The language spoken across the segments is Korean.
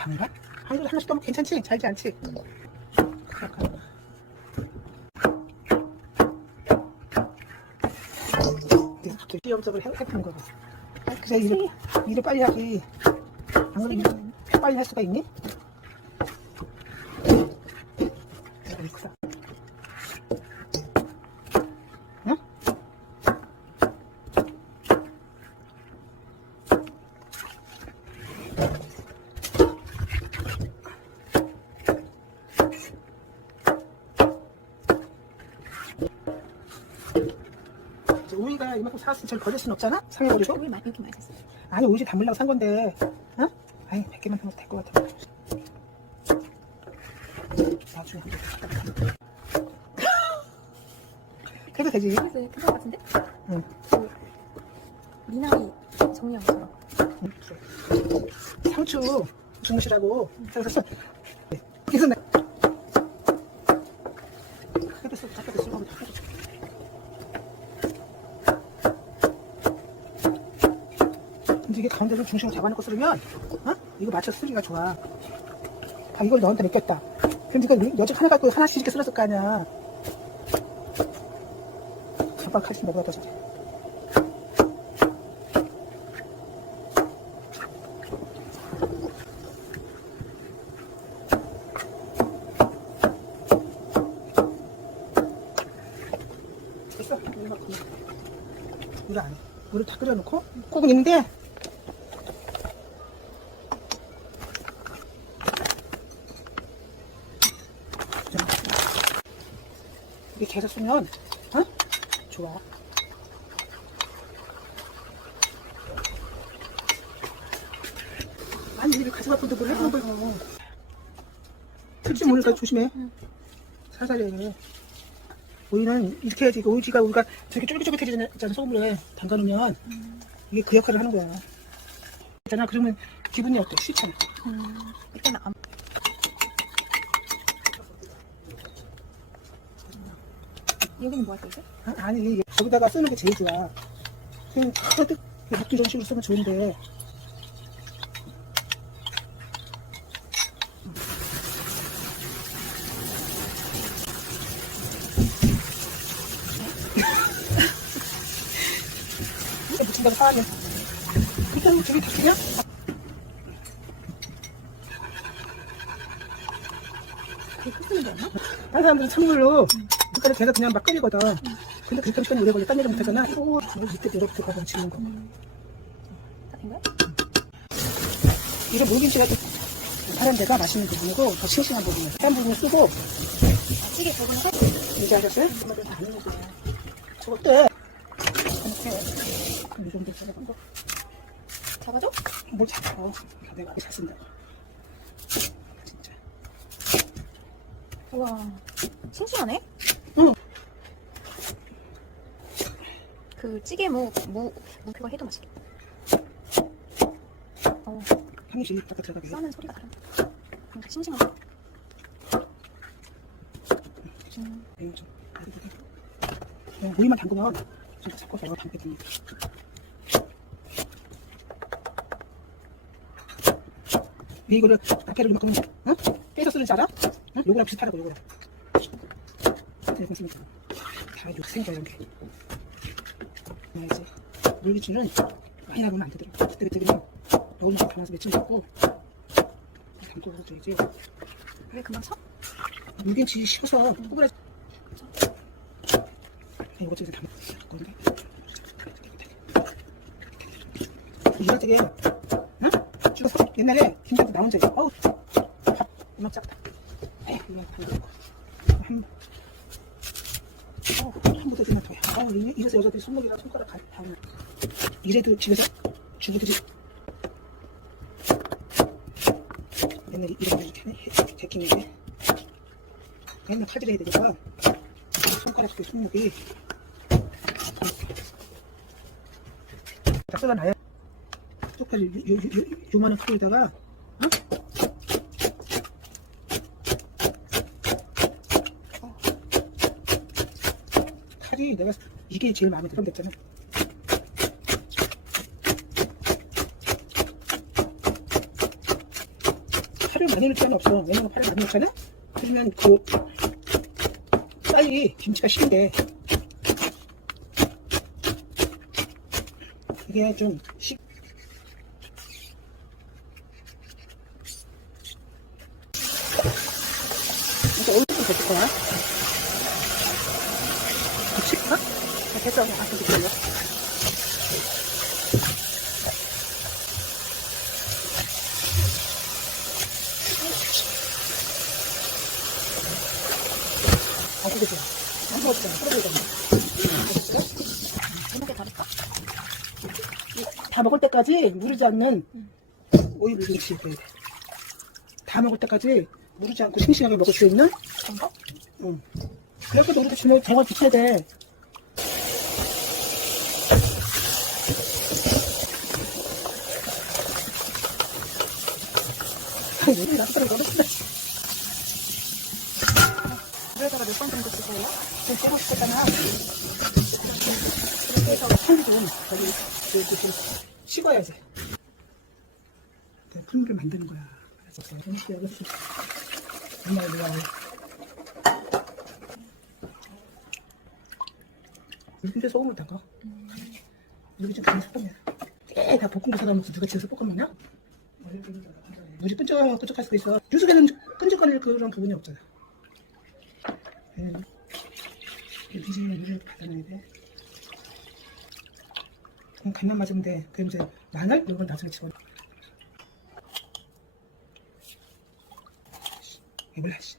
장가? 한글 하나씩 더면 괜찮지? 잘지 않지? 잠깐. 갑자기 시험적으로 해- 해보는 거고. 그래 일을, 일을 빨리 하지. 안 그러면 빨리 할 수가 있니? 크다. 응? 이제 오이가 이만큼 사왔으니 잘 버릴 순 없잖아? 상해버리고? 많이 이렇게 많이 샀어. 아니 오이지 담으려고 산 건데 어? 아니 100개만 사면 될 것 같아 나중에 한번 그래도 되지 그래서 것 같은데? 응. 그 미나리 정리형처럼. 응. 상추 주무시라고 그래서 그래서 나 그래도 쓰 그래도 쓰고 근데 가운데를 중심을 잡아놓고 쓰면 어? 이거 맞춰 쓰기가 좋아. 아 이걸 너한테 맡겼다. 그럼 이거 여직 하나 갖고 하나씩 이렇게 쓸었을 거 아니야. 먹어야 더 잘해 됐어. 이만큼 물을 다 끓여놓고 콩은 있는데 이렇게 계속 쓰면 어? 좋아 아니 이렇게 가슴 아픈데 뭘 해보는 거야 틀지 모르니까 조심해 응. 살살 해 오이는 이렇게 해야지 오이지가 우리가 저렇게 쫄깃쫄깃해지잖아 소금물에 담가놓으면 이게 그 역할을 하는 거야 있잖아 그러면 기분이 어때? 쉬잖아 음, 일단은 안. 여기는 뭐할 거지? 아, 아니 이게 거기다가 쓰는 게 제일 좋아 그냥 가득 묵도 정식으로 쓰면 좋은데 이게 묻힌다고 사하면 그냥 저기 다 그냥 그게 크 쓰는 거였나? 다른 사람들은 찬물로 물가를 계속 그냥 막 끓이거든 근데 그렇게 시간이 오래 걸려 딴 얘기 못하잖아 오 밑에 이렇게 가서 지는 거 거야? 이런 모김치가 좀 다른 데가 맛있는 부분이고 더 싱싱한 부분이에요. 다른 부분을 쓰고 아, 찌개 부분은 살. 이제 하셨어요? 이거를 다 거야. 저거 때 이렇게 이 정도 거. 잡아줘? 뭘 잡아. 내가 잘 쓴다. 진짜. 우와, 싱싱하네. 응. 그 찌개 무 무, 무 그거 해도 맛있겠다. 어, 향이 아까 들어가게. 해. 싸는 소리가 다른데. 뭔가 싱싱하다. 음, 이거 좀. 그냥 모이만 담그면 진짜 섞어서. 왜 이거를 앞에를 이만큼 어? 빼서 쓰는지 알아? 어? 요거랑 비슷하다고 요거랑 이렇게 쓰면 다 욕생겨 이런 게 알지? 물기추는 많이 나보면 안 되더라고 그때 그때 그냥 너무 많이 담아서 며칠 먹고 담고 줘야지. 왜 금방 쳐? 물김치 식어서 구부러 이거 지금 담아? 건데 이럴 때게 응? 죽었어? 옛날에 김장도 나 혼자 있어. 어우. 밥 이만 작다 에이 이거 한 어우 한 무더기만 더해 어우 이- 이래서 여자들이 손목이랑 손가락 가 닿는 이래도 집에서 주부들이 옛날에 이런 거 이렇게 해- 데끼는데 맨날 칼질 해야 되니까 손가락 그 손목이 요, 요, 요, 요만한 칼에다가 어? 내가 이게 제일 마음에 들어 됐잖아 파를 많이 넣을 필요는 없어. 왜냐면 파를 많이 넣잖아? 그러면 그, 빨리 김치가 식는데, 이게 좀 식, 얼굴 좀 덮을 거야. 붙일까? 아, 됐어. 아까 붙여요. 아, 그거죠. 안 먹었잖아. 다 먹을 때까지 무르지 않는 오일을 김치 해야 돼. 다 먹을 때까지 무르지 않고 싱싱하게 먹을 수 있는 거? 응. 그렇게도 우리도 주먹 저걸 붙여야 돼. 그런 거 어렵다. 물에다가 몇 번 정도 쓰세요? 좀 떼고 싶었잖아. 그렇게 해서 손이 좀, 저기, 이렇게 좀 식어야지. 내가 풀물을 만드는 거야. 그래서 이렇게 이렇게 정말 좋아해. 근데 소금을 닦아. 여기 좀. 에다 볶은 거 사다 먹지 누가 집에서 볶아 먹냐? 물이 끈적 끈적할 수도 있어. 유수에는 끈적거릴 그런 부분이 없잖아. 얘는 미지근히 물을 받아놔야 돼. 그럼 간만 맞으면 돼. 그럼 이제 마늘 이런 건 나중에 집어. 이걸 하시.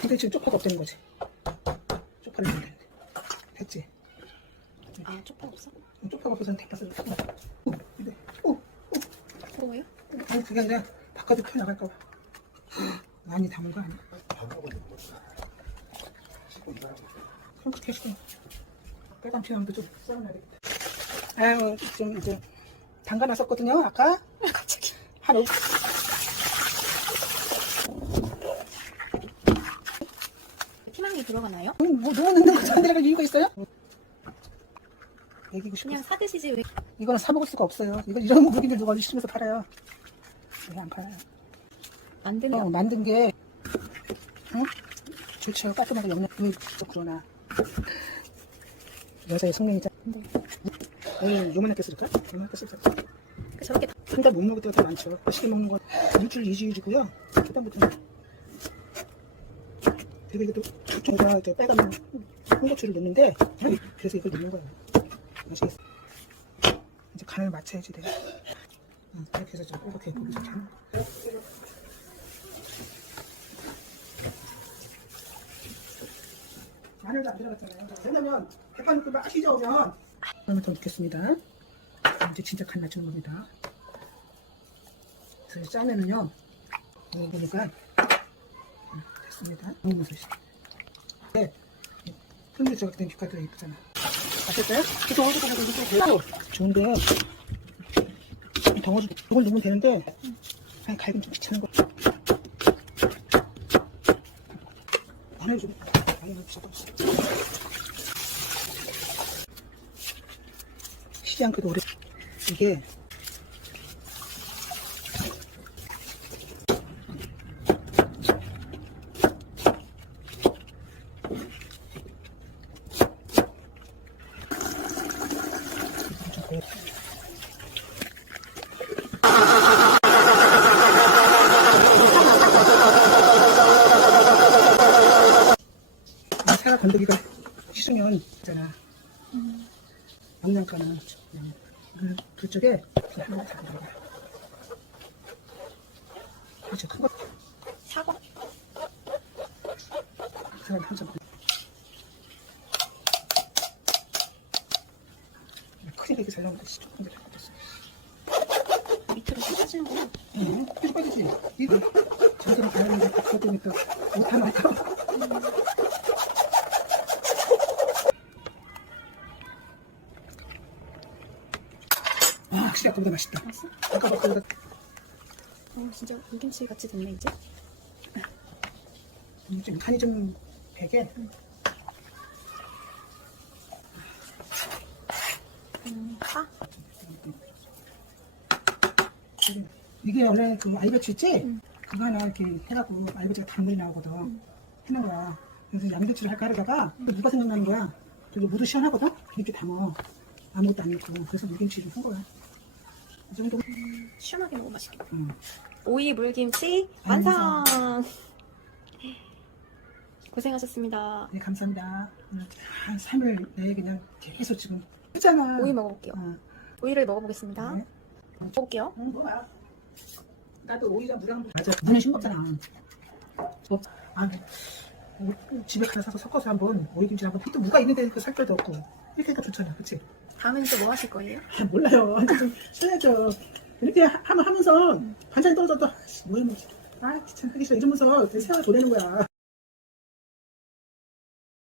근데 지금 쪽파가 없다는 거지. 쪽파를 넣어야 돼. 됐지? 아, 쪽파 없어? 쪽파가 없어서 대파를 넣어. 오, 근데 오, 뭐예요? 아니 그게 아니라 바깥에 펴 나갈까 봐. 많이 담은 거 아니야? 그럼 그렇게 해주고 빨간 피망도 좀 썰어놔야 되겠다. 아유 좀 이제 담가 놨었거든요 아까 갑자기. 한 5, 피망이 들어가나요? 음, 뭐 누워 넣는 거 전에 내가 이유가 있어요? 얘기고 싶어. 그냥 사드시지 왜? 이거는 사 먹을 수가 없어요. 이거 이런 무기를 누가 시중에서 팔아요. 왜안 팔아요? 만들면 어, 만든 게 응? 좋죠. 깔끔하게 영양 좀 그러나 여자의 숙명이잖아. 네. 오늘 요만하게 쓸까? 요만하게 쓸까? 그 저렇게 다- 한달 못 먹을 때가 더 많죠. 맛있게 먹는 건 일주일, 이주일이고요. 초반부터 되게 이것도 저가 이제 빨간 홍고추를 넣는데 그래서 이걸 넣는 거예요. 아시겠어? 이제 간을 맞춰야지 돼. 응, 이렇게 해서 좀 이렇게 고기 좋게 하는 거야. 마늘도 안 들어갔잖아요. 왜냐면 대파 넣고 막 휘저으면 그러면 더 넣겠습니다. 이제 진짜 간 맞추는 겁니다. 그래서 짜면은요, 어, 보니까 음, 됐습니다. 너무 무서우시. 네, 풀물 저렇게 된 빛깔도 예쁘잖아. 아셨어요? 그래서 이렇게 되고 좋은데 덩어리 이걸 넣으면 되는데 그냥 갈긴 좀 귀찮은 거. 마늘 좀 넣을 필요가 없어. 쉬지 않고도 오래 이게 좀 그래. 이 사과 건더기가 휘으면 있잖아. 영양가는 그냥 그, 그쪽에 그냥 하나 다 들어가. 그렇죠. 큰 거 사과. 사람 한점 크게 이렇게 잘 나오는데 조금 더 잘못했어. 밑으로 쏟아지는구나. 응, 빠지지. 이거 저들은 가야 되는데 그것 때문에 또 못하면 또. 아, 아까보다 맛있다. 맛있어? 아까 아까보다 어, 진짜 물김치 같이 됐네 이제. 좀 간이 좀 배게. 음, 파. 이게 원래 그 알배추 있지? 응. 그거 하나 이렇게 해갖고 알배추가 단물이 나오거든. 해놓은 거야. 그래서 양배추를 할까 하다가 또 누가 생각나는 거야. 저기 무도 시원하거든? 이렇게 담아. 아무것도 안 넣고. 그래서 물김치를 한 거야. 이 정도. 시원하게 먹으면 맛있겠다. 응. 오이 물김치 완성! 고생하셨습니다. 네, 감사합니다. 한 3일 내에 그냥 계속 지금 했잖아. 오이 먹어볼게요. 어. 오이를 먹어보겠습니다. 네. 먹을게요. 응, 뭐야. 나도 오이랑 무랑 맞아. 무는 싱겁잖아. 뭐, 아, 뭐, 집에 가서 사서 섞어서 한번 오이김치 한번 또 무가 있는데 그 살결도 없고 이렇게 하니까 좋잖아, 그치? 다음엔 또뭐 하실 거예요? 아, 몰라요. 한테 좀 실례죠. 이렇게 하- 하면 하면서 반찬이 떨어져도 아, 씨, 뭐 해먹지? 아, 귀찮아, 하기 싫어. 이러면서 이렇게 세월 보내는 거야.